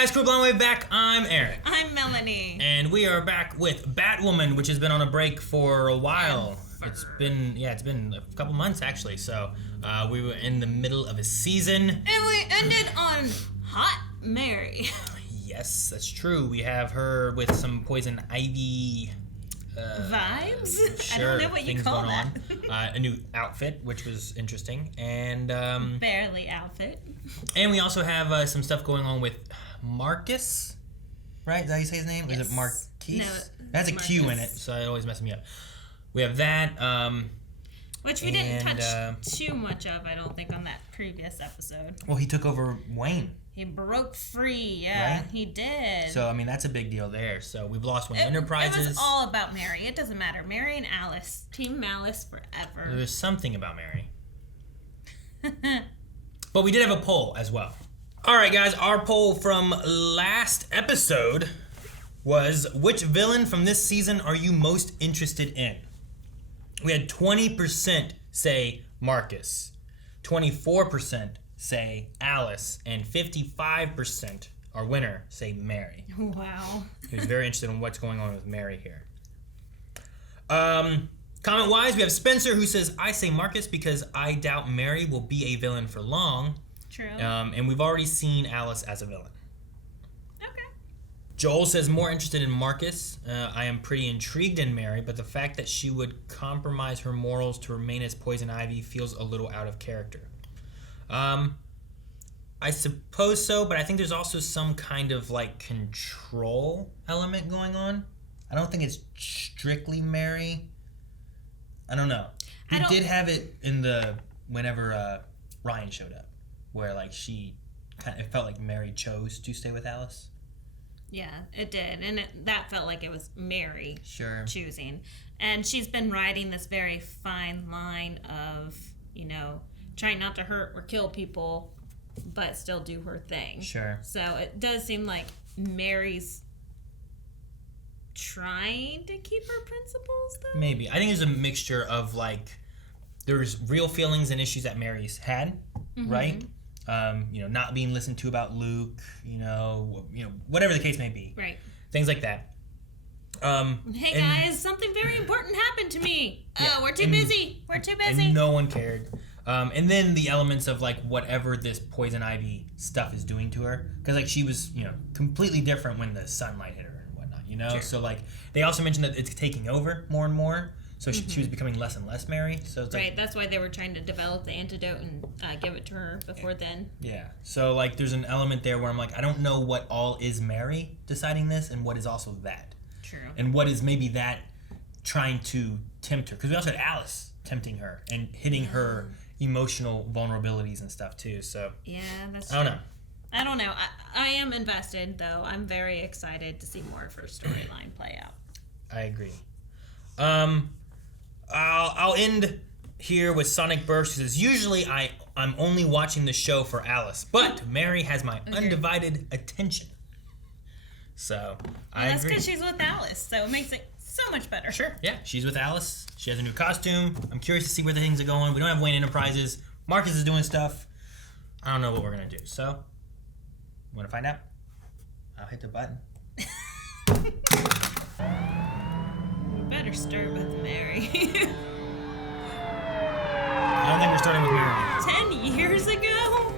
guys, Crew Blown Way back. I'm Aaron. I'm Melanie. And we are back with Batwoman, which has been on a break for a while. It's been a couple months actually. So we were in the middle of a season. And we ended on Hot Mary. Yes, that's true. We have her with some poison ivy vibes? Sure, I don't know what you call that. A new outfit, which was interesting. And barely outfit. And we also have some stuff going on with Marcus, right? Is that how you say his name? Yes. Is it Marquise? No, it has a Marcus. Q in it, so it always messes me up. We have that. Which we didn't touch too much of, I don't think, on that previous episode. Well, he took over Wayne. He broke free, yeah, right? He did. So, I mean, that's a big deal there. So, we've lost Wayne Enterprises. It was all about Mary. It doesn't matter. Mary and Alice. Team Malice forever. There's something about Mary. But we did have a poll as well. All right, guys, our poll from last episode was, which villain from this season are you most interested in? We had 20% say Marcus, 24% say Alice, and 55%, our winner, say Mary. Wow. He was very interested in what's going on with Mary here. Comment-wise, we have Spencer who says, I say Marcus because I doubt Mary will be a villain for long. True. And we've already seen Alice as a villain. Okay. Joel says, more interested in Marcus. I am pretty intrigued in Mary, but the fact that she would compromise her morals to remain as Poison Ivy feels a little out of character. I suppose so, but I think there's also some kind of, like, control element going on. I don't think it's strictly Mary. I don't know. We did have it in whenever Ryan showed up, where, like, it felt like Mary chose to stay with Alice. Yeah, it did. And that felt like it was Mary choosing. And she's been riding this very fine line of, trying not to hurt or kill people, but still do her thing. Sure. So it does seem like Mary's trying to keep her principles, though. Maybe. I think there's a mixture of, like, there's real feelings and issues that Mary's had, right? Not being listened to about Luke, whatever the case may be. Right. Things like that. Hey guys, something very important happened to me. We're too busy. And no one cared. And then the elements of, like, whatever this Poison Ivy stuff is doing to her. Because, like, she was, completely different when the sunlight hit her and whatnot, Sure. So, like, they also mentioned that it's taking over more and more. So she was becoming less and less Mary. So it's right, that's why they were trying to develop the antidote and give it to her before then. Yeah. So, like, there's an element there where I'm like, I don't know what all is Mary deciding this and what is also that. True. And what is maybe that trying to tempt her. Because we also had Alice tempting her and hitting her emotional vulnerabilities and stuff, too. So, yeah, that's true. I don't know. I am invested, though. I'm very excited to see more of her storyline play out. I agree. I'll end here with Sonic Burst, who says, usually I'm only watching the show for Alice, but Mary has my undivided attention. So, I agree. That's because she's with Alice, so it makes it so much better. Sure, yeah. She's with Alice. She has a new costume. I'm curious to see where the things are going. We don't have Wayne Enterprises. Marcus is doing stuff. I don't know what we're going to do. So, want to find out? I'll hit the button. Better start with Mary. I don't think we're starting with Mary. 10 years ago?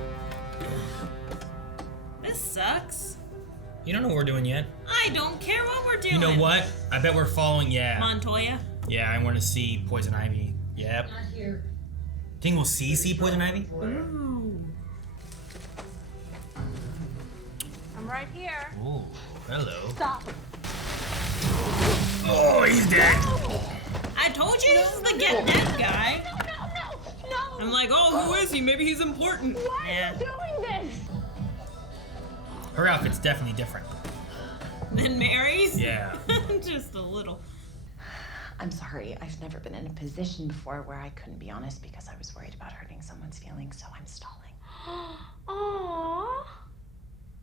This sucks. You don't know what we're doing yet. I don't care what we're doing. You know what? I bet we're following, Montoya? Yeah, I want to see Poison Ivy. Yep. Not here. Think we'll see Poison Ivy? Ooh. I'm right here. Ooh, hello. Stop. Oh, he's dead. I told you this is the get dead guy. No. I'm like, who is he? Maybe he's important. Why are you doing this? Her outfit's definitely different. Than Mary's? Yeah. Just a little. I'm sorry, I've never been in a position before where I couldn't be honest because I was worried about hurting someone's feelings, so I'm stalling. Aww.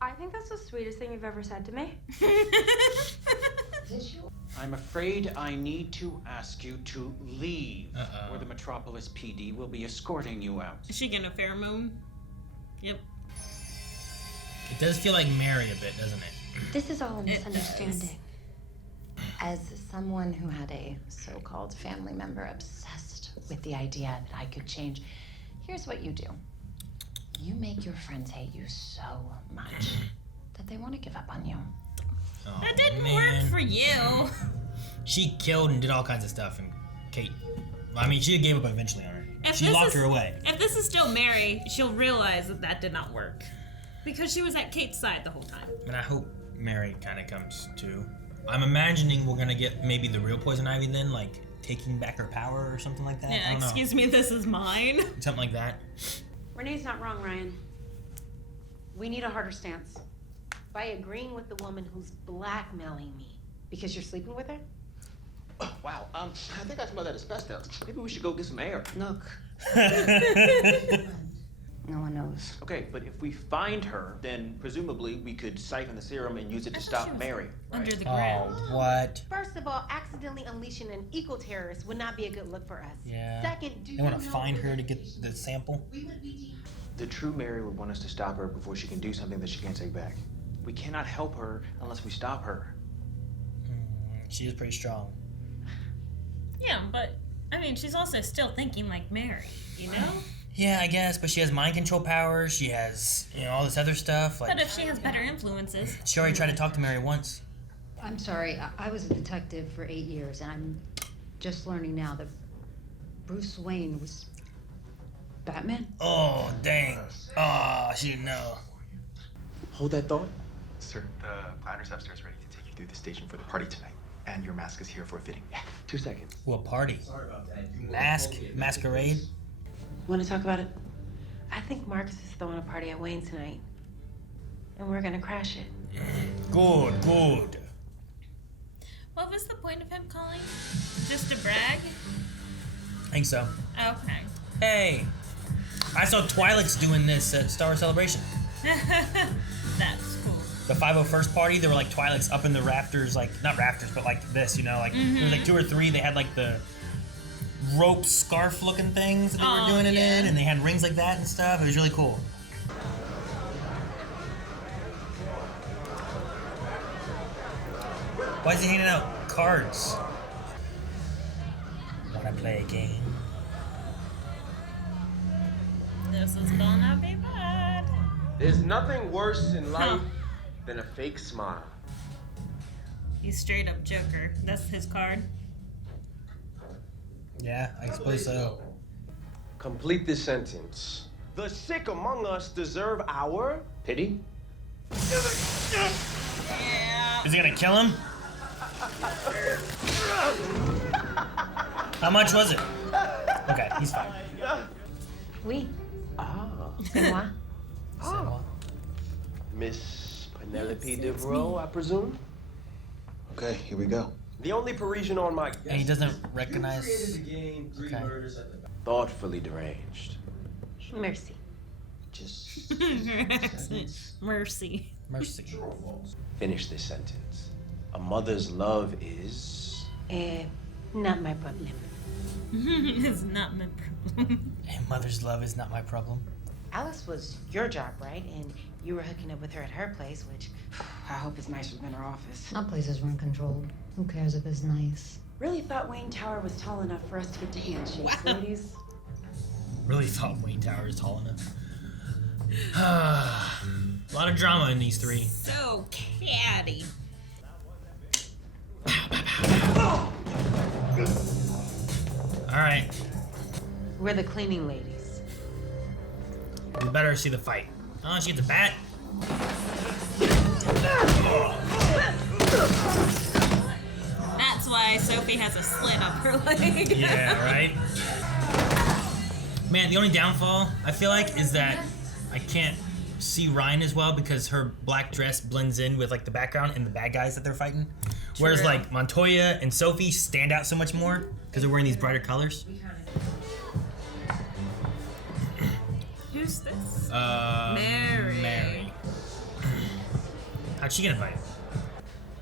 I think that's the sweetest thing you've ever said to me. I'm afraid I need to ask you to leave, Uh-oh. or the Metropolis PD will be escorting you out. Is she gonna pheromone? Yep. does feel like Mary a bit, doesn't it? This is all a misunderstanding. As someone who had a so-called family member obsessed with the idea that I could change, here's what you do. You make your friends hate you so much that they want to give up on you. Oh, That didn't work for you. She killed and did all kinds of stuff, and Kate. I mean, she gave up eventually on her. If She this locked is- her away. If this is still Mary, she'll realize that did not work. Because she was at Kate's side the whole time. And I hope Mary kind of comes too. I'm imagining we're gonna get maybe the real Poison Ivy then, like taking back her power or something like that. I Yeah, don't know. excuse me, this is mine. Something like that. Renee's not wrong, Ryan. We need a harder stance. By agreeing with the woman who's blackmailing me. Because you're sleeping with her? Oh, wow. I think I smell that asbestos. Maybe we should go get some air. Look. No one knows. Okay, but if we find her, then presumably we could siphon the serum and use it to I thought stop she was Mary. Under Right? the ground. Oh, what? First of all, accidentally unleashing an eco-terrorist would not be a good look for us. Yeah. Second, do They want you to know find where her to the get patient- the sample. We would be The true Mary would want us to stop her before she can do something that she can't take back. We cannot help her unless we stop her. She is pretty strong. Yeah, but I mean, she's also still thinking like Mary, you know? Yeah, I guess, but she has mind control powers. She has, all this other stuff. Like, But if she has better influences. she already tried to talk to Mary once. I'm sorry, I was a detective for 8 years, and I'm just learning now that Bruce Wayne was Batman? Oh, dang. Oh, she didn't know. Hold that thought. Sir, the planner's upstairs ready to take you through the station for the party tonight. And your mask is here for a fitting. Yeah. 2 seconds. What party? Masquerade? Want to talk about it? I think Marcus is throwing a party at Wayne tonight. And we're gonna crash it. Good. What was the point of him calling? Just to brag? I think so. Okay. Hey, I saw Twilight's doing this at Star Wars Celebration. That's cool. The 501st party, there were like Twilight's up in the rafters, like, not rafters, but like this, like, there was like 2 or 3, they had like the rope scarf looking things that they were doing it in, and they had rings like that and stuff. It was really cool. Why is he handing out cards? Wanna play a game? This is gonna be bad. There's nothing worse in life than a fake smile. He's straight up Joker. That's his card. Yeah, I suppose so. Complete this sentence. The sick among us deserve our Pity? Yeah. Is he gonna kill him? How much was it? Okay, he's fine. Oui. Ah. C'est moi. Miss Penelope Devereaux, I presume? Okay, here we go. The only Parisian on my And he doesn't recognize. Okay. thoughtfully deranged. Mercy. Just Mercy. Mercy. Finish this sentence. A mother's love is. Not my problem. It's not my problem. Hey, mother's love is not my problem. Alice was your job, right? And you were hooking up with her at her place, which I hope is nicer than her office. Our places weren't controlled. Who cares if it's nice? Really thought Wayne Tower was tall enough for us to get to handshakes, ladies. Really thought Wayne Tower is tall enough. A lot of drama in these 3. So catty. Alright, We're the cleaning ladies. we better see the fight. Oh, she gets a bat. That's why Sophie has a slit up her leg. Yeah, right? Man, the only downfall, I feel like, is that I can't see Ryan as well because her black dress blends in with like the background and the bad guys that they're fighting. Whereas like Montoya and Sophie stand out so much more because they're wearing these brighter colors. Who's this? Mary. Mary. How'd she get invited?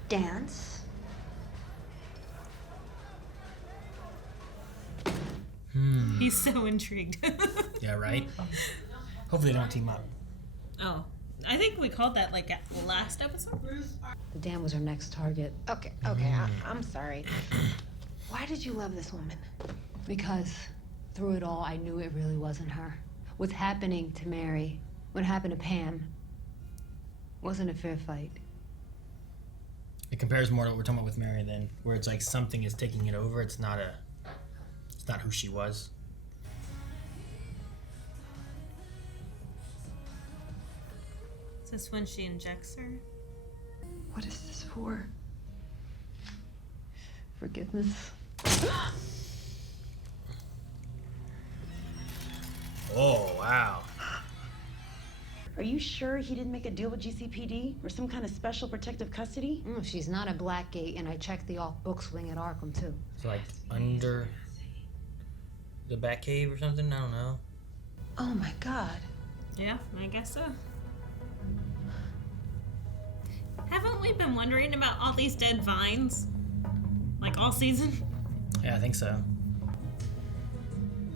Dance? He's so intrigued. Yeah, right? Hopefully they don't team up. Oh, I think we called that like last episode. The dam was our next target. Okay, I'm sorry. Why did you love this woman? Because through it all, I knew it really wasn't her. What's happening to Mary, what happened to Pam, wasn't a fair fight. It compares more to what we're talking about with Mary then, where it's like something is taking it over. It's not who she was. Is this when she injects her? What is this for? Forgiveness? Oh, wow. Are you sure he didn't make a deal with GCPD or some kind of special protective custody? She's not a Blackgate, and I checked the off-books wing at Arkham, too. It's like under the Batcave or something? I don't know. Oh my God. Yeah, I guess so. Haven't we been wondering about all these dead vines? Like all season? Yeah, I think so.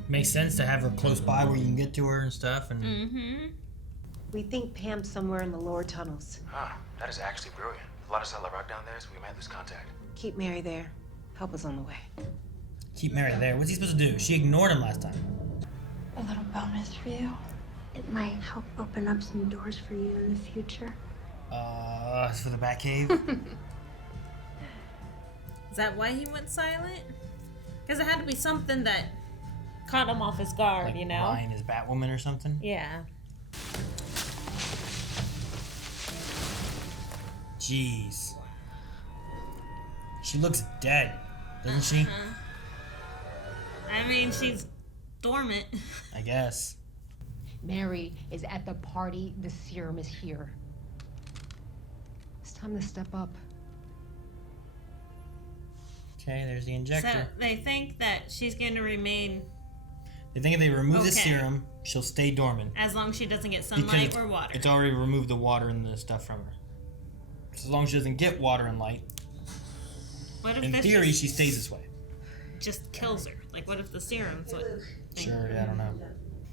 Makes sense to have her close by where you can get to her and stuff. And We think Pam's somewhere in the lower tunnels. Ah, that is actually brilliant. A lot of solid rock down there, so we might lose contact. Keep Mary there. Help us on the way. keep Mary there. What's he supposed to do? She ignored him last time. A little bonus for you. It might help open up some doors for you in the future. It's for the Batcave. Is that why he went silent? Because it had to be something that caught him off his guard, like you know? Ryan is Batwoman or something. Yeah. Jeez. She looks dead, doesn't she? I mean, she's dormant. I guess. Mary is at the party. The serum is here. It's time to step up. Okay, there's the injector. So they think that she's going to remain They think if they remove the Okay. serum, she'll stay dormant. as long as she doesn't get sunlight or water. It's already removed the water and the stuff from her. So as long as she doesn't get water and light, What if in this theory, she stays this way. just kills her? Like, what if the serum's what? Sure, yeah, I don't know.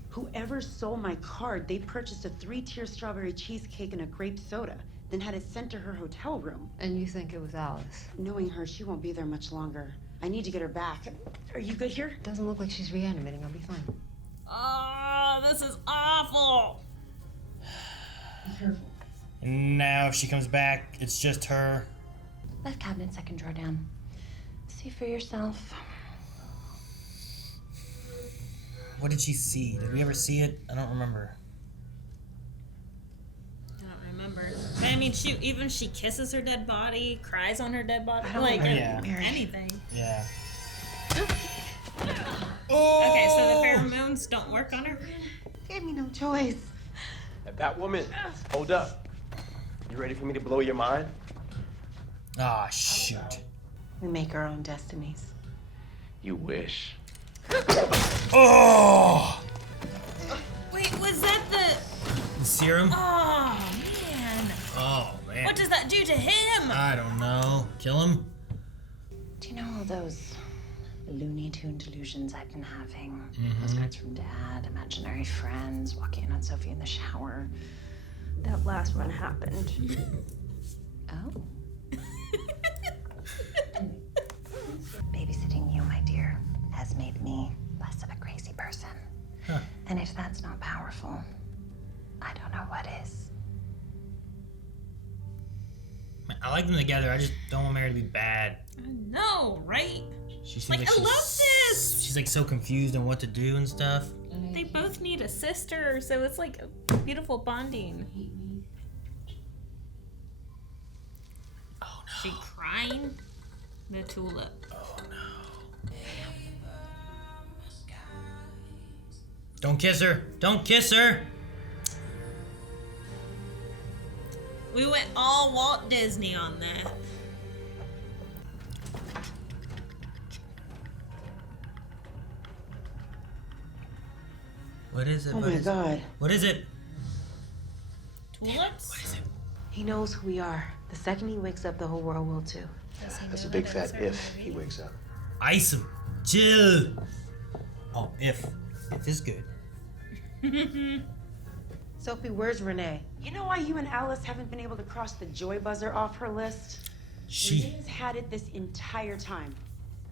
Whoever sold my card, they purchased a 3-tier strawberry cheesecake and a grape soda, then had it sent to her hotel room. And you think it was Alice? Knowing her, she won't be there much longer. I need to get her back. Are you good here? Doesn't look like she's reanimating. I'll be fine. Oh, this is awful. And now if she comes back, it's just her. Left cabinet, second drawer down. See for yourself. What did she see? Did we ever see it? I don't remember. I don't remember. But I mean, she kisses her dead body, cries on her dead body, like Yeah. anything. Yeah. Okay, so the pheromones don't work on her. Gave me no choice. Batwoman, hold up. You ready for me to blow your mind? Ah, shoot. We make our own destinies. You wish. Oh! Wait, was that the? The serum? Oh man! Oh, man. What does that do to him? I don't know. Kill him? Do you know all those Looney Tune delusions I've been having? Postcards from Dad, imaginary friends, walking in on Sophie in the shower. That last one happened. Oh. Babysitting you, my dear, has made me less of a crazy person. Huh. And if that's not powerful, I don't know what is. I like them together. I just don't want Mary to be bad. No, right? She seems Like, I she's- love this! She's like so confused on what to do and stuff. They both need a sister, so it's like a beautiful bonding. Oh no. She crying? The tulip. Oh no. Don't kiss her. Don't kiss her. We went all Walt Disney on that. What is it? Oh What my is it? God. What is it? Tulips? What is it? He knows who we are. The second he wakes up, the whole world will too. That's a big fat if he wakes up. Ice him. Chill. Oh, if. If is good. Sophie, where's Renee? You know why you and Alice haven't been able to cross the joy buzzer off her list? Renee's had it this entire time.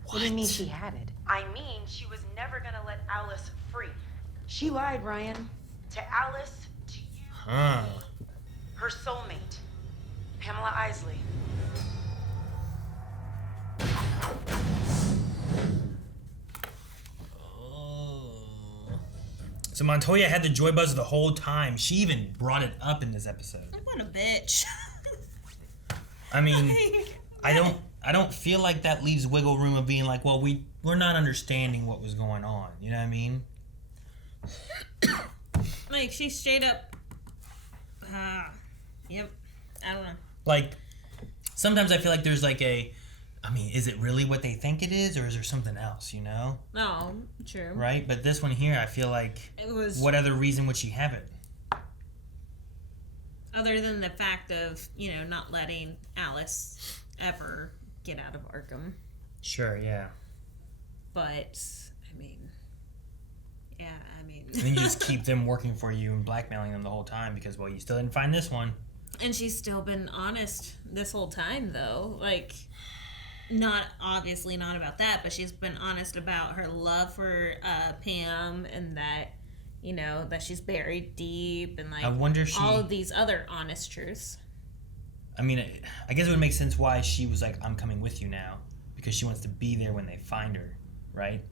What do you mean she had it? I mean, she was never gonna let Alice free. She lied, Ryan. To Alice, to you. Huh. Her soulmate, Pamela Isley. So Montoya had the joy buzzer the whole time. She even brought it up in this episode. What a bitch. I mean, I don't feel like that leaves wiggle room of being like, well, we're not understanding what was going on. You know what I mean? Like, she straight up... yep. I don't know. Like, sometimes I feel like there's like is it really what they think it is, or is there something else, you know? No, true. Right? But this one here, I feel like, it was... what other reason would she have it? Other than the fact of, not letting Alice ever get out of Arkham. Sure, yeah. But, I mean... And then you just keep them working for you and blackmailing them the whole time because, well, you still didn't find this one. And she's still been honest this whole time, though. Like, not about that, but she's been honest about her love for Pam and that, that she's buried deep and, like, I wonder if all of these other honest truths. I mean, I guess it would make sense why she was like, I'm coming with you now. Because she wants to be there when they find her, right?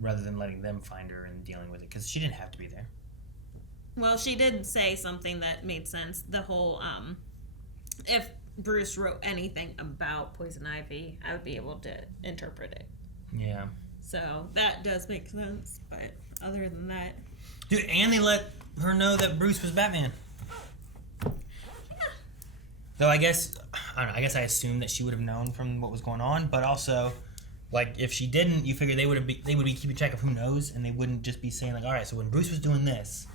Rather than letting them find her and dealing with it. Because she didn't have to be there. Well, she did say something that made sense. The whole, if Bruce wrote anything about Poison Ivy, I would be able to interpret it. Yeah. So that does make sense, but other than that... Dude, and they let her know that Bruce was Batman. Yeah. Though I guess I assumed that she would have known from what was going on, but also, like, if she didn't, you figure they would be keeping track of who knows, and they wouldn't just be saying, like, all right, so when Bruce was doing this...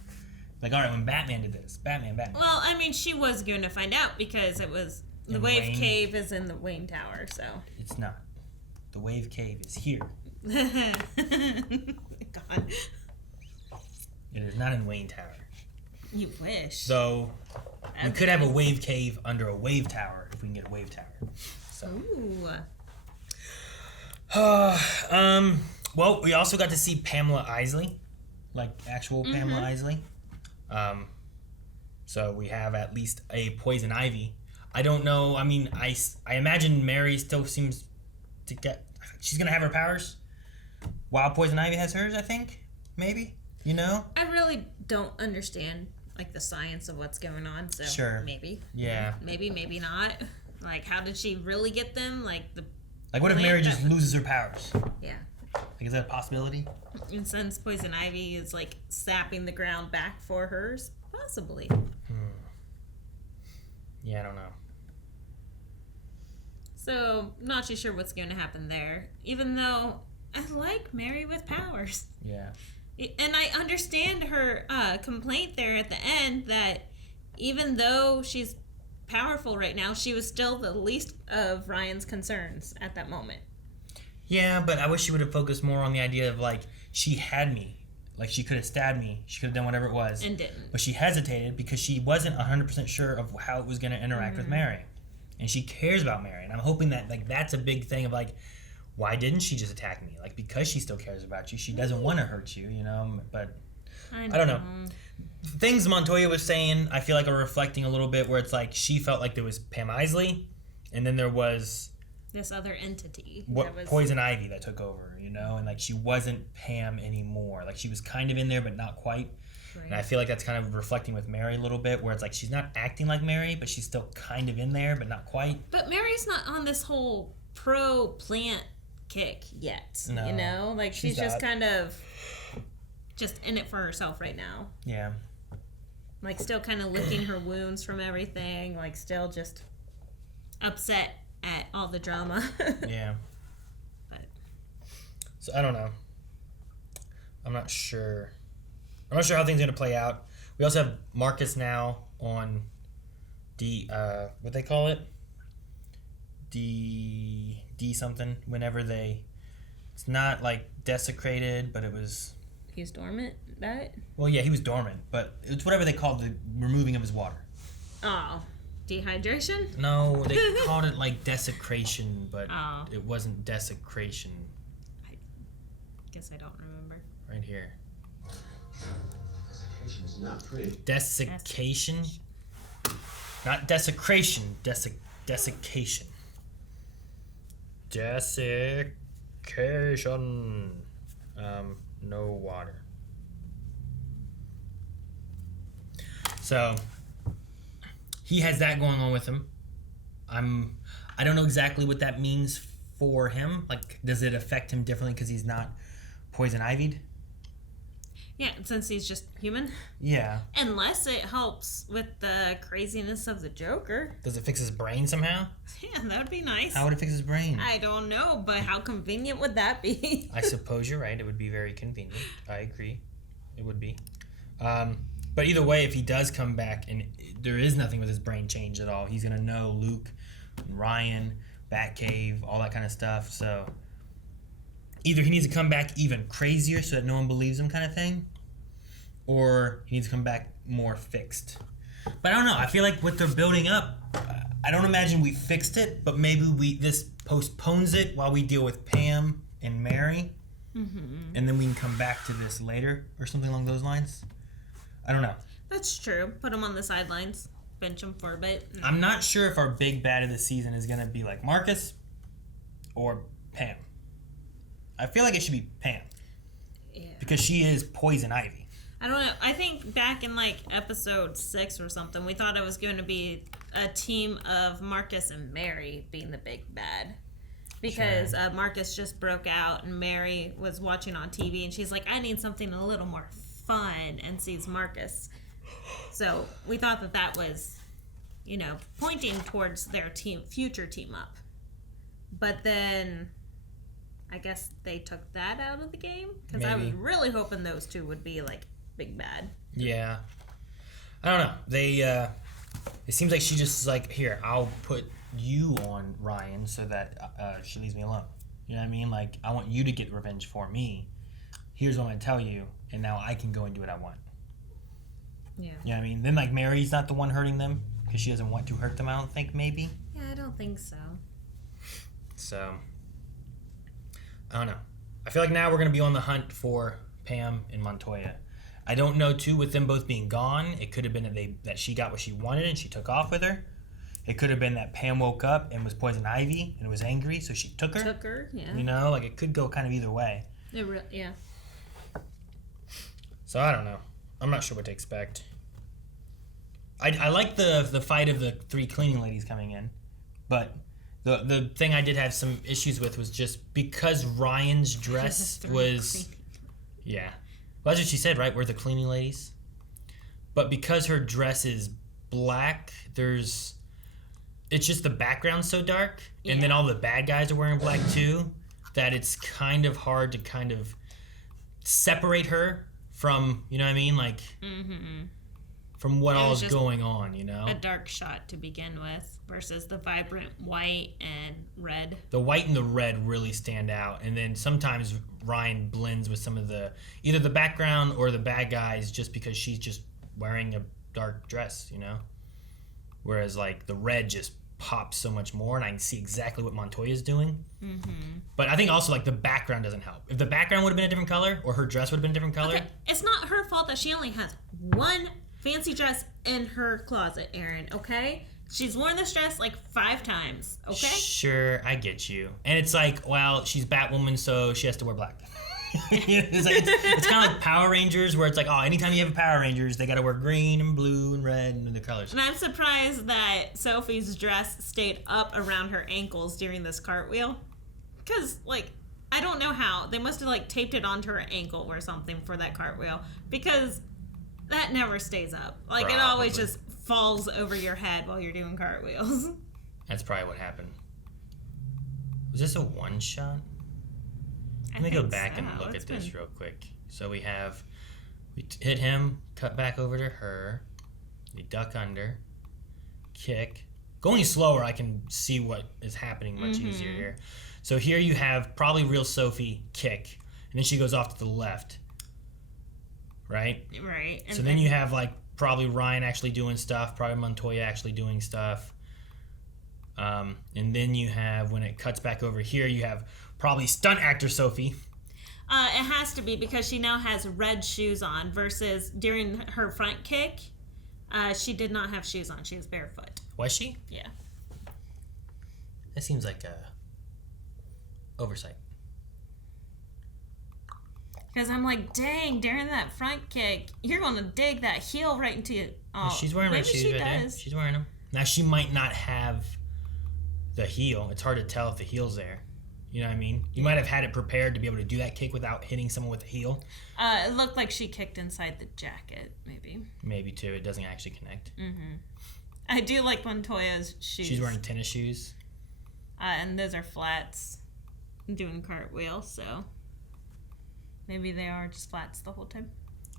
Like, all right, when Batman did this. Batman. Well, I mean, she was going to find out because it was... The Wave Cave is in the Wayne Tower, so... It's not. The Wave Cave is here. God. It is not in Wayne Tower. You wish. So, we could have a Wave Cave under a Wave Tower if we can get a Wave Tower. So. Ooh. Well, we also got to see Pamela Isley. Like, actual Pamela Isley. So we have at least a Poison Ivy. I don't know. I mean, I imagine Mary still seems to get... She's going to have her powers while Poison Ivy has hers, I think. Maybe. You know? I really don't understand, like, the science of what's going on. So sure. Maybe. Yeah. Maybe not. Like, how did she really get them? Like, what if Mary just loses her powers? Yeah. Like, is that a possibility? And since Poison Ivy is, like, sapping the ground back for hers, possibly. Yeah, I don't know. So, not too sure what's going to happen there. Even though I like Mary with powers. Yeah. And I understand her complaint there at the end that even though she's powerful right now, she was still the least of Ryan's concerns at that moment. Yeah, but I wish she would have focused more on the idea of, like, she had me. Like, she could have stabbed me. She could have done whatever it was. And didn't. But she hesitated because she wasn't 100% sure of how it was going to interact with Mary. And she cares about Mary. And I'm hoping that, like, that's a big thing of, like, why didn't she just attack me? Like, because she still cares about you. She doesn't want to hurt you, you know? But I don't know. Things Montoya was saying, I feel like are reflecting a little bit where it's like she felt like there was Pam Isley, and then there was... this other entity. Poison Ivy that took over, you know? And, like, she wasn't Pam anymore. Like, she was kind of in there, but not quite. Right. And I feel like that's kind of reflecting with Mary a little bit, where it's like she's not acting like Mary, but she's still kind of in there, but not quite. But Mary's not on this whole pro-plant kick yet, no, you know? Like, she's just kind of just in it for herself right now. Yeah. Like, still kind of licking her wounds from everything, like, still just upset at all the drama. Yeah. But so I don't know. I'm not sure how things are going to play out. We also have Marcus now on what they call it? D something. Whenever it's not like desecrated, but it was He's dormant? That? Well, yeah, he was dormant, but it's whatever they called the removing of his water. Oh. Dehydration? No, they called it like desecration, but it wasn't desecration. I guess I don't remember. Right here. Desiccation is not pretty. Desiccation? Not desecration, desiccation. Desiccation. No water. So he has that going on with him. I don't know exactly what that means for him. Like, does it affect him differently because he's not poison ivied? Yeah, since he's just human. Yeah. Unless it helps with the craziness of the Joker. Does it fix his brain somehow? Yeah, that would be nice. How would it fix his brain? I don't know, but how convenient would that be? I suppose you're right. It would be very convenient. I agree. It would be. But either way, if he does come back and there is nothing with his brain changed at all, he's going to know Luke, and Ryan, Batcave, all that kind of stuff. So either he needs to come back even crazier so that no one believes him kind of thing, or he needs to come back more fixed. But I don't know. I feel like what they're building up, I don't imagine we fixed it, but maybe this postpones it while we deal with Pam and Mary, and then we can come back to this later or something along those lines. I don't know. That's true. Put him on the sidelines. Bench him for a bit. I'm not sure if our big bad of the season is going to be like Marcus or Pam. I feel like it should be Pam. Yeah. Because she is poison ivy. I don't know. I think back in like episode 6 or something, we thought it was going to be a team of Marcus and Mary being the big bad. Because Marcus just broke out and Mary was watching on TV and she's like, I need something a little more fun, and sees Marcus. So we thought that was, pointing towards their future team up. But then I guess they took that out of the game because I was really hoping those two would be like big bad. Yeah. I don't know. It seems like she just is like, here, I'll put you on Ryan so that she leaves me alone. You know what I mean? Like, I want you to get revenge for me. Here's what I'm going to tell you, and now I can go and do what I want. Yeah. You know what I mean? Then, like, Mary's not the one hurting them because she doesn't want to hurt them, I don't think, maybe. Yeah, I don't think so. So, I don't know. I feel like now we're going to be on the hunt for Pam and Montoya. I don't know, too, with them both being gone, it could have been that she got what she wanted and she took off with her. It could have been that Pam woke up and was poison ivy and was angry, so she took her. Yeah. Like, it could go kind of either way. Yeah. So, I don't know. I'm not sure what to expect. I like the fight of the 3 cleaning ladies coming in, but the thing I did have some issues with was just because Ryan's dress was... Yeah. Well, that's what she said, right? We're the cleaning ladies. But because her dress is black, it's just the background's so dark, and then all the bad guys are wearing black too, that it's kind of hard to kind of separate her from, you know what I mean? Like, from what all is going on, A dark shot to begin with versus the vibrant white and red. The white and the red really stand out, and then sometimes Ryan blends with some of either the background or the bad guys just because she's just wearing a dark dress, Whereas, like, the red just pops so much more, and I can see exactly what Montoya's doing. But I think also, like, the background doesn't help. If the background would have been a different color, or her dress would have been a different color... Okay, it's not her fault that she only has one fancy dress in her closet, Aaron, okay? She's worn this dress, like, 5 times, okay? Sure, I get you. And it's like, well, she's Batwoman, so she has to wear black. it's kind of like Power Rangers, where it's like, anytime you have a Power Rangers, they got to wear green and blue and red and the colors. And I'm surprised that Sophie's dress stayed up around her ankles during this cartwheel, because, like, I don't know how. They must have, like, taped it onto her ankle or something for that cartwheel, because that never stays up. Like, It always just falls over your head while you're doing cartwheels. That's probably what happened. Was this a one shot? Let me go back and look at this real quick. So we hit him, cut back over to her, we duck under, kick. Going slower, I can see what is happening much easier here. So here you have probably real Sophie kick, and then she goes off to the left. right? Right. And so then you have like probably Ryan actually doing stuff, probably Montoya actually doing stuff. And then you have, when it cuts back over here, you have probably stunt actor Sophie. It has to be because she now has red shoes on versus during her front kick, she did not have shoes on. She was barefoot. Was she? Yeah. That seems like a oversight. Because I'm like, dang, during that front kick, you're going to dig that heel right into it. Oh, she's wearing red shoes right there. She's wearing them. Now, she might not have the heel. It's hard to tell if the heel's there. You know what I mean? You might have had it prepared to be able to do that kick without hitting someone with a heel. It looked like she kicked inside the jacket, maybe. Maybe, too. It doesn't actually connect. Mm-hmm. I do like Montoya's shoes. She's wearing tennis shoes. And those are flats. Doing cartwheels, so maybe they are just flats the whole time.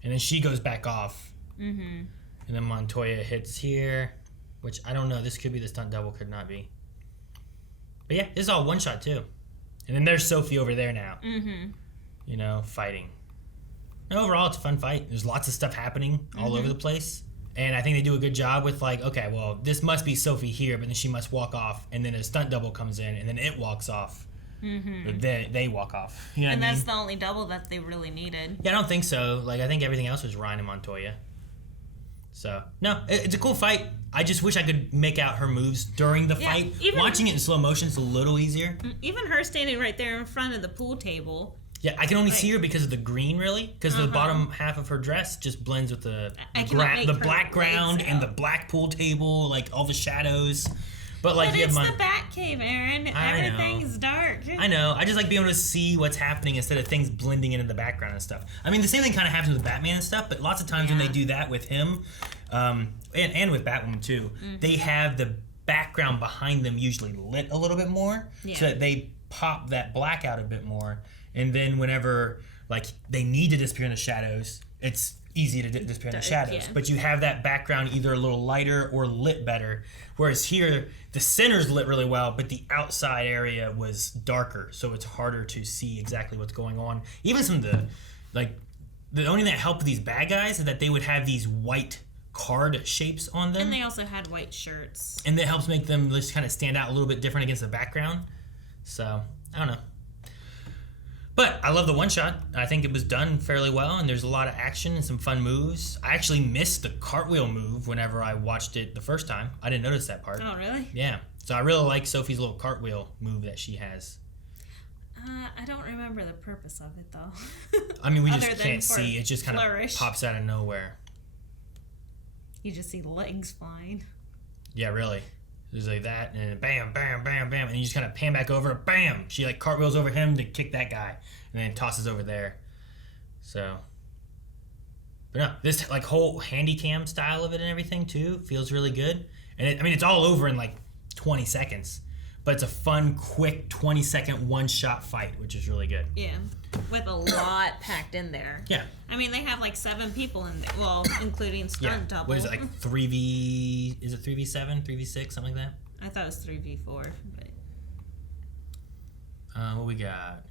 And then she goes back off. Mm-hmm. And then Montoya hits here, which I don't know. This could be the stunt double, could not be. But yeah, this is all one shot too. And then there's Sophie over there now. Mm-hmm. You know, fighting. And overall, it's a fun fight. There's lots of stuff happening all over the place. And I think they do a good job with like, okay, well, this must be Sophie here, but then she must walk off. And then a stunt double comes in, and then it walks off. Mm-hmm. They walk off. You know what I mean? That's the only double that they really needed. Yeah, I don't think so. Like, I think everything else was Ryan and Montoya. So, no, it's a cool fight. I just wish I could make out her moves during the fight. Watching it in slow motion is a little easier. Even her standing right there in front of the pool table. Yeah, I can only see her because of the green, really. Because the bottom half of her dress just blends with the background and the black pool table, like all the shadows. But like, it's the Batcave, Aaron. Everything's dark. I know. I just like being able to see what's happening instead of things blending into the background and stuff. I mean, the same thing kind of happens with Batman and stuff, but lots of times when they do that with him, and with Batwoman too, they have the background behind them usually lit a little bit more, so that they pop that black out a bit more. And then whenever like they need to disappear in the shadows, it's easy to disappear in the shadows. But you have that background either a little lighter or lit better. Whereas here, the center's lit really well, but the outside area was darker, so it's harder to see exactly what's going on. Even some of the only thing that helped these bad guys is that they would have these white card shapes on them. And they also had white shirts. And that helps make them just kind of stand out a little bit different against the background. So, I don't know. But I love the one shot. I think it was done fairly well, and there's a lot of action and some fun moves. I actually missed the cartwheel move whenever I watched it the first time. I didn't notice that part. Oh, really? Yeah. So I really like Sophie's little cartwheel move that she has. I don't remember the purpose of it, though. I mean, we just can't see. It just kind of pops out of nowhere. You just see legs flying. Yeah, really. There's like that, and bam, bam, bam, bam, and you just kind of pan back over, bam! She like cartwheels over him to kick that guy, and then tosses over there. So, but no, this like whole handy cam style of it and everything too feels really good. And it's all over in like 20 seconds, but it's a fun, quick 20-second one-shot fight, which is really good. Yeah, with a lot packed in there. Yeah. I mean, they have like 7 people in there, well, including stunt double. What is it, like 3v... Is it 3v7, 3v6, something like that? I thought it was 3v4, but... What we got?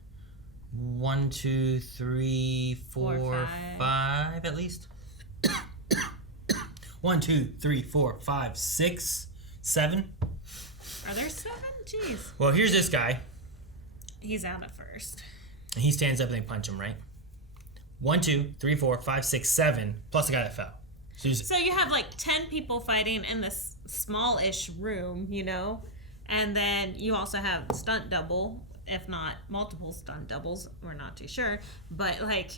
1, 2, 3, 4, 5 at least. 1, 2, 3, 4, 5, 6, 7. Are there 7? Jeez. Well, here's this guy. He's out at first. And he stands up and they punch him, right? 1, 2, 3, 4, 5, 6, 7, plus the guy that fell. So you have like 10 people fighting in this small-ish room, you know? And then you also have stunt double, if not multiple stunt doubles. We're not too sure. But like,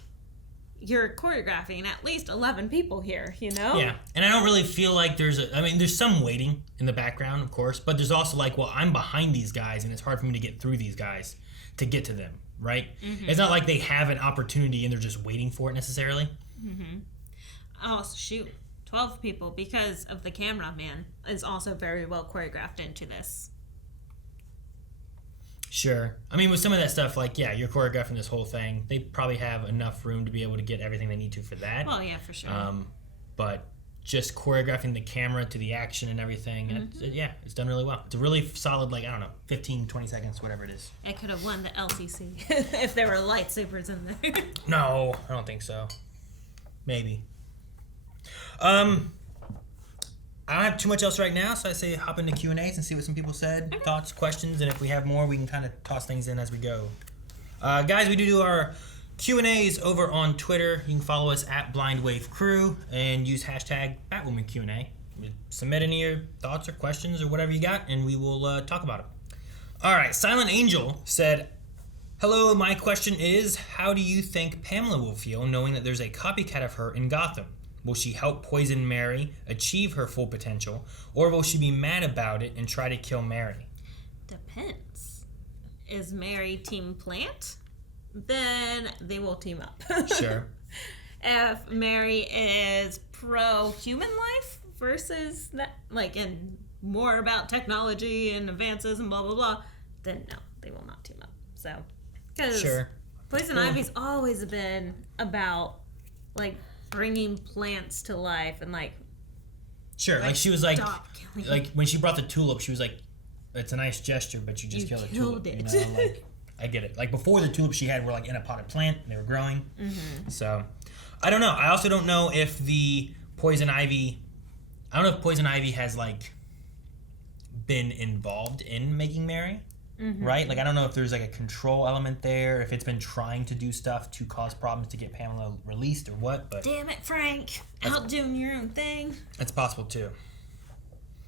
you're choreographing at least 11 people here, you know? Yeah. And I don't really feel like there's some waiting in the background, of course. But there's also like, well, I'm behind these guys and it's hard for me to get through these guys to get to them. Right? Mm-hmm. It's not like they have an opportunity and they're just waiting for it necessarily. Mm-hmm. Oh, shoot. 12 people because of the cameraman is also very well choreographed into this. Sure. I mean, with some of that stuff, like, yeah, you're choreographing this whole thing. They probably have enough room to be able to get everything they need to for that. Well, yeah, for sure. But just choreographing the camera to the action and everything, it's done really well. It's a really solid, like, I don't know, 15, 20 seconds, whatever it is. It could have won the LCC if there were lightsabers in there. No, I don't think so. Maybe. I don't have too much else right now, so I say hop into Q&As and see what some people said, thoughts, questions, and if we have more, we can kind of toss things in as we go. Guys, we do our Q&As over on Twitter. You can follow us at BlindWaveCrew and use hashtag Batwoman Q&A. Submit any of your thoughts or questions or whatever you got, and we will talk about it. All right, Silent Angel said, hello, my question is, how do you think Pamela will feel knowing that there's a copycat of her in Gotham? Will she help poison Mary, achieve her full potential, or will she be mad about it and try to kill Mary? Depends. Is Mary Team Plant? Then they will team up. Sure. If Mary is pro-human life versus that, like, and more about technology and advances and blah, blah, blah, then no, they will not team up. So, because sure. Poison Ivy's always been about, like, bringing plants to life and like sure, like she was like when she brought the tulip, she was like, it's a nice gesture, but you just killed a tulip. It. You know, like, I get it. Like before the tulips she had were like in a potted plant and they were growing. So I don't know. I also don't know if the Poison Ivy has like been involved in making Mary. Right? Like, I don't know if there's, like, a control element there, if it's been trying to do stuff to cause problems to get Pamela released or what, but... Damn it, Frank. Out doing your own thing. That's possible, too.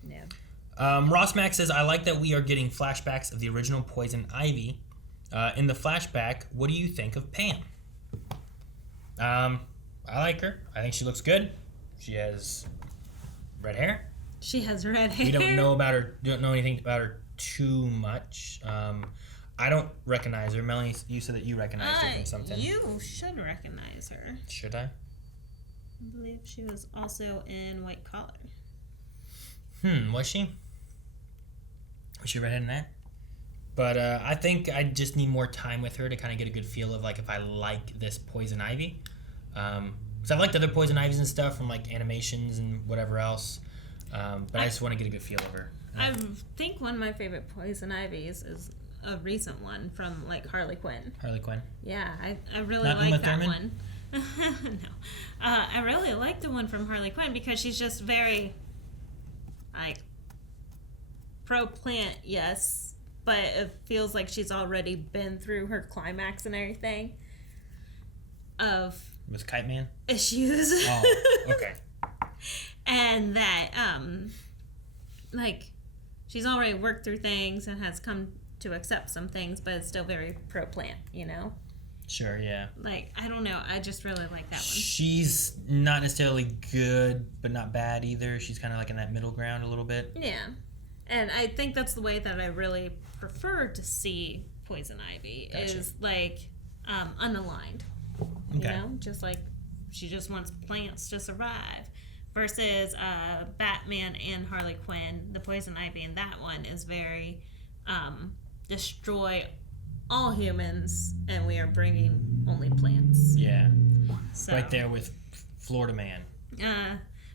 Yeah. Ross Mack says, I like that we are getting flashbacks of the original Poison Ivy. In the flashback, what do you think of Pam? I like her. I think she looks good. She has red hair. She has red hair. We don't know about her, don't know anything about her too much. I don't recognize her. Melanie, you said that you recognized her from something. You should recognize her. Should I? I believe she was also in White Collar. Was she? Was she redhead in that? But I think I just need more time with her to kind of get a good feel of like if I like this Poison Ivy. Because I've liked other Poison Ivies and stuff from like animations and whatever else. But I just want to get a good feel of her. I think one of my favorite Poison Ivies is a recent one from like Harley Quinn. Harley Quinn? Yeah, I really like that one. No. I really like the one from Harley Quinn because she's just very like pro-plant, yes, but it feels like she's already been through her climax and everything of with Kite Man issues. Oh, okay. And that like she's already worked through things and has come to accept some things, but it's still very pro-plant, you know? Sure, yeah. Like, I don't know. I just really like that one. She's not necessarily good, but not bad either. She's kind of like in that middle ground a little bit. Yeah. And I think that's the way that I really prefer to see Poison Ivy. Gotcha. Is like unaligned. You know? Just like she just wants plants to survive. Versus Batman and Harley Quinn, the Poison Ivy in that one is very destroy all humans, and we are bringing only plants. Yeah. So, right there with Florida Man.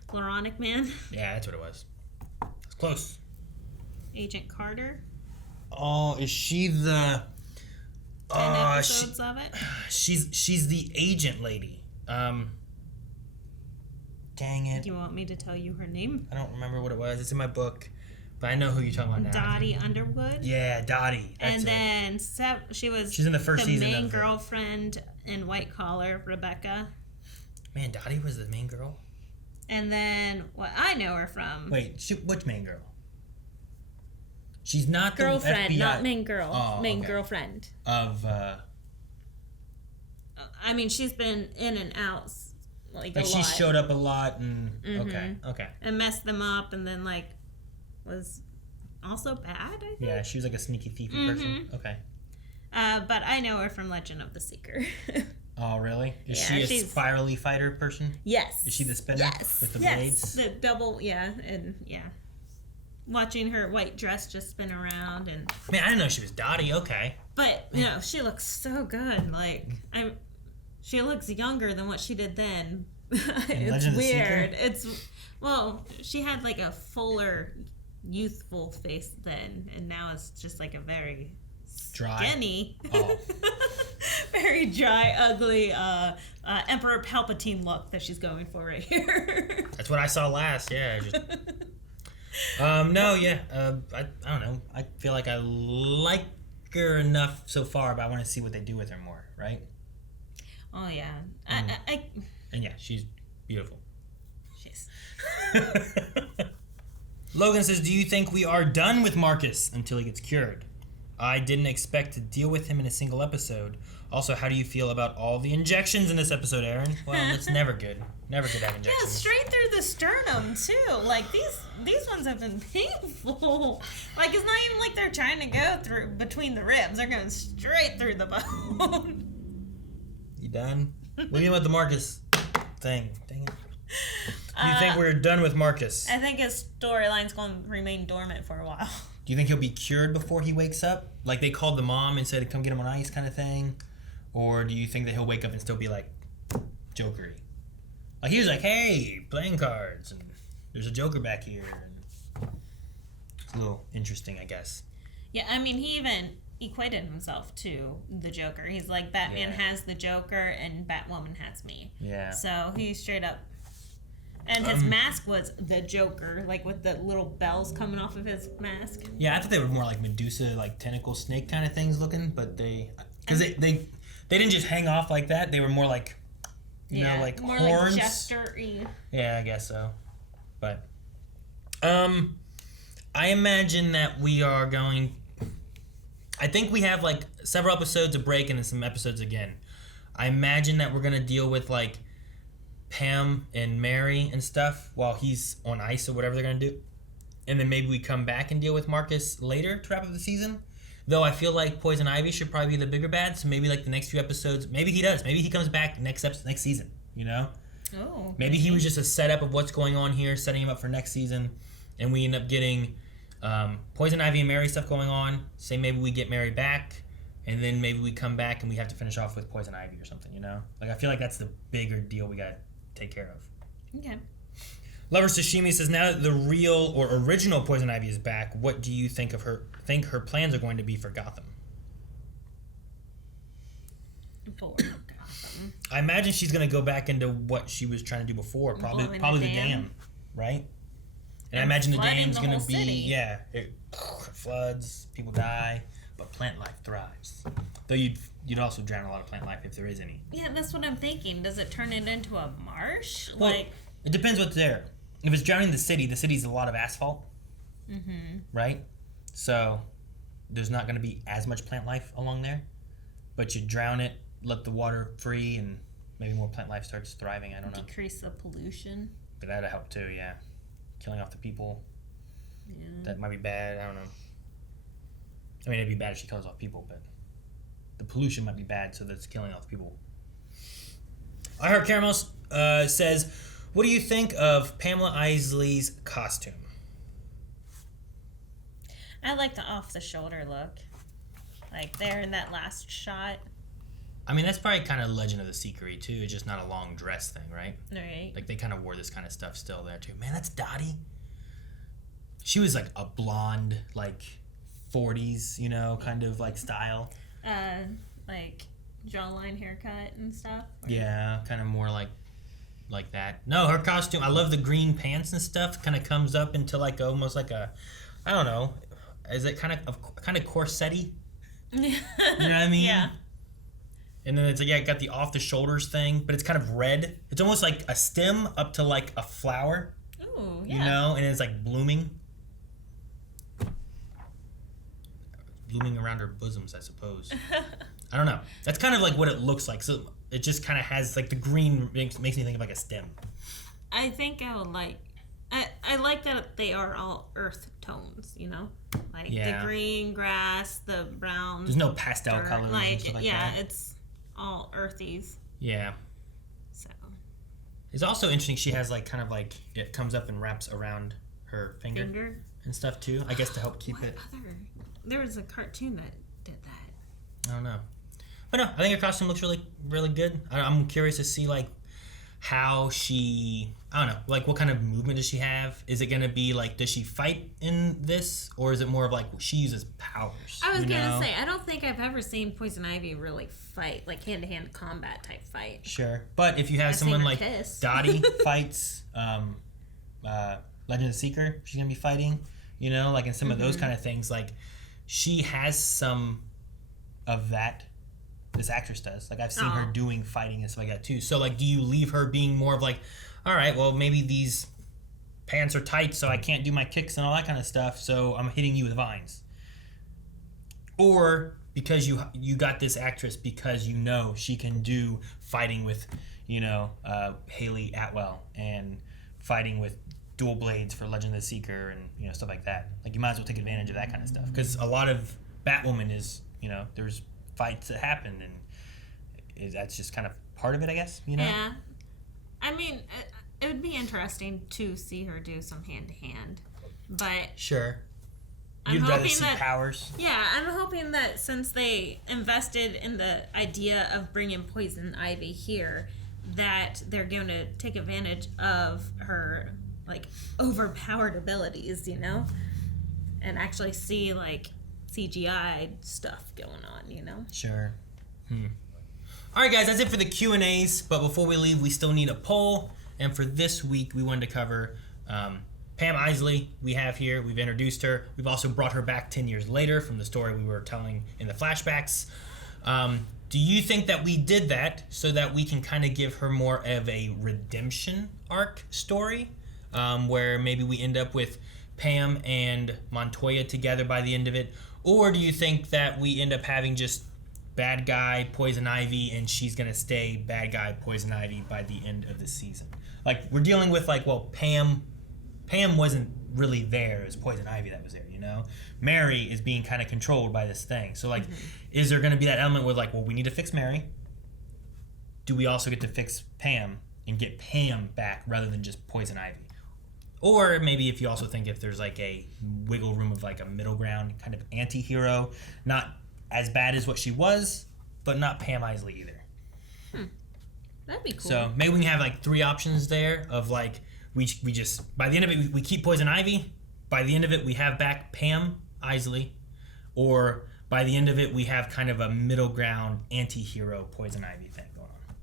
Floronic Man. Yeah, that's what it was. It's close. Agent Carter. Oh, is she the... 10 episodes of it? She's the agent lady. Dang it. Do you want me to tell you her name? I don't remember what it was. It's in my book. But I know who you're talking about now. Dottie Underwood. Yeah, Dottie. And then she's in the first season. The main girlfriend in White Collar, Rebecca. Man, Dottie was the main girl? And then what I know her from... Wait, which main girl? She's not the girlfriend, FBI. not main girl. Oh, main okay. girlfriend. Of, I mean, she's been in and out, like a lot. She showed up a lot and... Okay. And messed them up and then, like, was also bad, I think. Yeah, she was like a sneaky, thiefy person. Okay. But I know her from Legend of the Seeker. Oh, really? Is she a spirally fighter person? Yes. Is she the spinner with the blades? The double, and watching her white dress just spin around and... Man, I didn't know she was Dottie. Okay. But, she looks so good. Like, she looks younger than what she did then. It's weird. She had like a fuller, youthful face then, and now it's just like a very skinny very dry, ugly Emperor Palpatine look that she's going for right here. That's what I saw last. Yeah. No. Yeah. I don't know. I feel like I like her enough so far, but I want to see what they do with her more. Right. Oh yeah. And yeah, she's beautiful. She's. Logan says, do you think we are done with Marcus until he gets cured? I didn't expect to deal with him in a single episode. Also, how do you feel about all the injections in this episode, Aaron? Well, that's never good. Never good to have injections. Yeah, straight through the sternum, too. Like, these ones have been painful. Like, it's not even like they're trying to go through between the ribs. They're going straight through the bone. You done? What do you mean with the Marcus thing? Dang it. Do you think we're done with Marcus? I think his storyline's going to remain dormant for a while. Do you think he'll be cured before he wakes up? Like they called the mom and said, come get him on ice kind of thing? Or do you think that he'll wake up and still be like Joker-y? Like he was like, hey, playing cards, and there's a Joker back here. And it's a little interesting, I guess. Yeah, I mean, he even equated himself to the Joker. He's like, Batman has the Joker and Batwoman has me. Yeah. So he straight up... And his mask was the Joker, like with the little bells coming off of his mask. Yeah, I thought they were more like Medusa, like tentacle snake kind of things looking, but because they didn't just hang off like that. They were more like, you know, like more horns. Like jester-y. Yeah, I guess so. But, I imagine that we are going. I think we have like several episodes of break and then some episodes again. I imagine that we're gonna deal with like Pam and Mary and stuff while he's on ice or whatever they're gonna do, and then maybe we come back and deal with Marcus later to wrap up the season. Though I feel like Poison Ivy should probably be the bigger bad, so maybe like the next few episodes, maybe he does. Maybe he comes back next season. You know? Oh. Maybe he was just a setup of what's going on here, setting him up for next season, and we end up getting Poison Ivy and Mary stuff going on. Say maybe we get Mary back, and then maybe we come back and we have to finish off with Poison Ivy or something. You know? Like I feel like that's the bigger deal we got. Take care of. Okay. Lover Sashimi says, now that the real or original Poison Ivy is back, what do you think of her? Think her plans are going to be for Gotham? For Gotham. I imagine she's going to go back into what she was trying to do before, probably the dam, right? And I imagine the dam's going to be it floods, people die, but plant life thrives. Though you'd also drown a lot of plant life if there is any. Yeah, that's what I'm thinking. Does it turn it into a marsh? Well, it depends what's there. If it's drowning the city's a lot of asphalt, right? So there's not going to be as much plant life along there. But you drown it, let the water free, and maybe more plant life starts thriving. I don't know. Decrease the pollution. But that'd help too, yeah. Killing off the people. Yeah. That might be bad. I don't know. I mean, it'd be bad if she kills off people, but the pollution might be bad, so that's killing off people. I heard Caramel says, what do you think of Pamela Isley's costume? I like the off-the-shoulder look. Like there in that last shot. I mean, that's probably kind of Legend of the Secret too. It's just not a long dress thing, right? Right. Like they kind of wore this kind of stuff still there too. Man, that's Dottie. She was like a blonde, like 40s, you know, kind of like style. Like jawline haircut and stuff. Yeah, kind of more like that. No, her costume. I love the green pants and stuff. Kind of comes up into like almost like a, I don't know, is it kind of corset-y? You know what I mean? Yeah. And then it's like, it got the off the shoulders thing, but it's kind of red. It's almost like a stem up to like a flower. Ooh, yeah. You know, and it's like blooming around her bosoms, I suppose. I don't know. That's kind of like what it looks like. So it just kind of has like the green makes me think of like a stem. I think I would like. I like that they are all earth tones, you know, like the green grass, the brown. There's no pastel dirt, colors. Like, and stuff like that. It's all earthies. Yeah. So. It's also interesting. She has like kind of like it comes up and wraps around her finger and stuff too. I guess to help keep it. There was a cartoon that did that. I don't know, but no, I think her costume looks really, really good. I'm curious to see like how she, I don't know, like what kind of movement does she have? Is it going to be like, does she fight in this? Or is it more of like she uses powers? I was going to say, I don't think I've ever seen Poison Ivy really fight, like hand-to-hand combat type fight. Sure. But if you have someone like Dottie fights Legend of the Seeker, she's going to be fighting, you know, like in some of those kind of things. Like she has some of that. This actress does. Like I've seen her doing fighting and stuff like that too. So like, do you leave her being more of like, all right, well maybe these pants are tight, so I can't do my kicks and all that kind of stuff. So I'm hitting you with vines. Or because you got this actress because you know she can do fighting with, you know, Haley Atwell and fighting with dual blades for Legend of the Seeker and you know stuff like that. Like you might as well take advantage of that kind of stuff because a lot of Batwoman is, you know, there's fights that happen and that's just kind of part of it, I guess, you know. Yeah, I mean it would be interesting to see her do some hand-to-hand, but sure, you'd rather see powers. Yeah, I'm hoping that since they invested in the idea of bringing Poison Ivy here, that they're going to take advantage of her like overpowered abilities, you know, and actually see like CGI stuff going on, you know? Sure. All right, guys, that's it for the Q&As. But before we leave, we still need a poll. And for this week, we wanted to cover Pam Isley. We have here. We've introduced her. We've also brought her back 10 years later from the story we were telling in the flashbacks. Do you think that we did that so that we can kind of give her more of a redemption arc story, where maybe we end up with Pam and Montoya together by the end of it? Or do you think that we end up having just bad guy Poison Ivy and she's going to stay bad guy Poison Ivy by the end of the season? Like, we're dealing with, like, well, Pam wasn't really there. It was Poison Ivy that was there, you know? Mary is being kind of controlled by this thing. So, like, is there going to be that element where, like, well, we need to fix Mary? Do we also get to fix Pam and get Pam back rather than just Poison Ivy? Or maybe if you also think if there's like a wiggle room of like a middle ground kind of anti-hero, not as bad as what she was, but not Pam Isley either. That'd be cool. So maybe we can have like 3 options there of like, we just, by the end of it, we keep Poison Ivy. By the end of it, we have back Pam Isley. Or by the end of it, we have kind of a middle ground anti-hero Poison Ivy thing going on.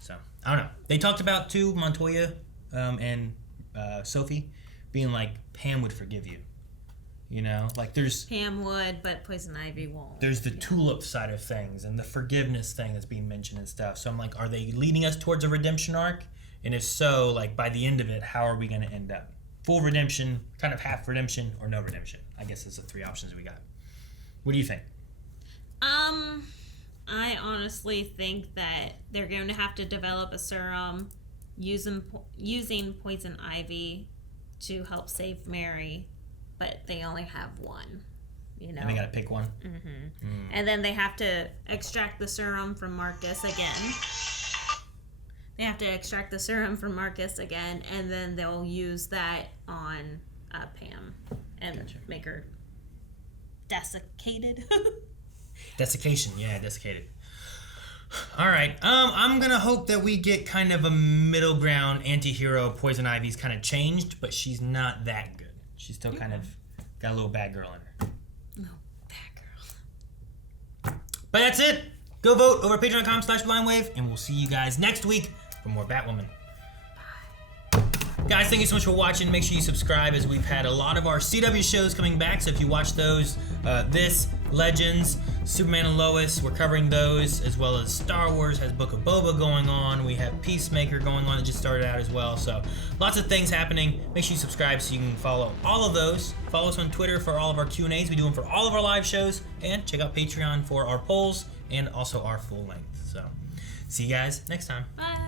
So, I don't know. They talked about too, Montoya and Sophie being like, Pam would forgive you, you know, like there's Pam would, but Poison Ivy won't. There's the tulip side of things and the forgiveness thing that's being mentioned and stuff. So I'm like, are they leading us towards a redemption arc? And if so, like by the end of it, how are we going to end up? Full redemption, kind of half redemption, or no redemption? I guess that's the 3 options we got. What do you think? I honestly think that they're going to have to develop a serum using Poison Ivy to help save Mary, but they only have one, you know. And they gotta pick one. And then they have to extract the serum from Marcus again. And then they'll use that on Pam and make her desiccated. Desiccation, yeah, desiccated. All right, I'm gonna hope that we get kind of a middle ground anti-hero. Poison Ivy's kind of changed, but she's not that good. She's still kind of got a little bad girl in her. No, bad girl. But that's it. Go vote over patreon.com/blindwave, and we'll see you guys next week for more Batwoman. Guys, thank you so much for watching. Make sure you subscribe, as we've had a lot of our CW shows coming back. So if you watch those, this, Legends, Superman and Lois, we're covering those, as well as Star Wars has Book of Boba going on. We have Peacemaker going on that just started out as well. So lots of things happening. Make sure you subscribe so you can follow all of those. Follow us on Twitter for all of our Q&As. We do them for all of our live shows. And check out Patreon for our polls and also our full length. So see you guys next time. Bye.